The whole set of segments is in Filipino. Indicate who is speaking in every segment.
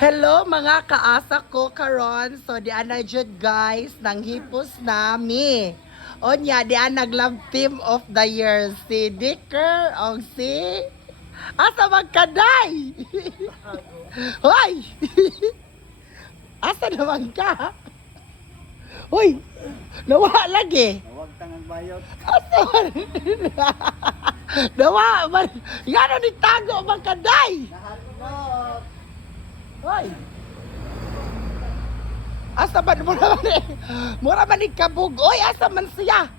Speaker 1: Hello mga kaasa ko karon. So di ana jud guys nang hipos nami. Onya di ana nag-love team of the year si Dicker o si Asa magkaday? Hoy! Asa naman ka? Hoy! Nawa lagi.
Speaker 2: Huwag tangang bayot.
Speaker 1: Asa man? Nawa man. Ngano ni tago magkaday?
Speaker 2: Nahanap!
Speaker 1: Hoy! Asa man mo naman eh? Mura man ikabug. Oy, asa man siya?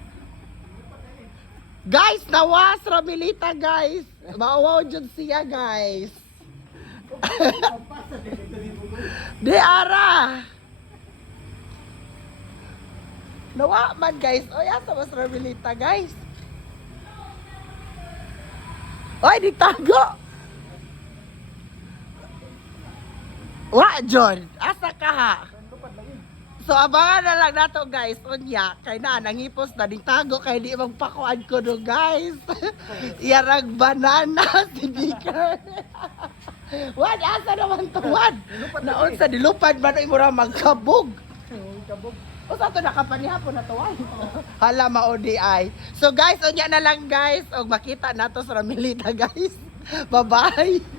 Speaker 1: Guys, nawas Ramilita guys. Maawaw dyan siya guys. Di ara. Nawa man guys. Oy, asa mas Ramilita guys? Oy, di tago. Wa, John. Asa ka ha? So, abangan na lang nato guys. Unya, kay na, nangipos na ding tago, kay di magpakuan ko no guys. Yarag banana si Dicker. Wad, asa naman to, Wad? Naon sa dilupad man ay mura magkabog.
Speaker 2: Kabog.
Speaker 1: O sa to nakapanihapon na to, ay. Hala, maudi ay. So guys, unya na lang guys. O makita nato sa Ramilita guys. Bye-bye.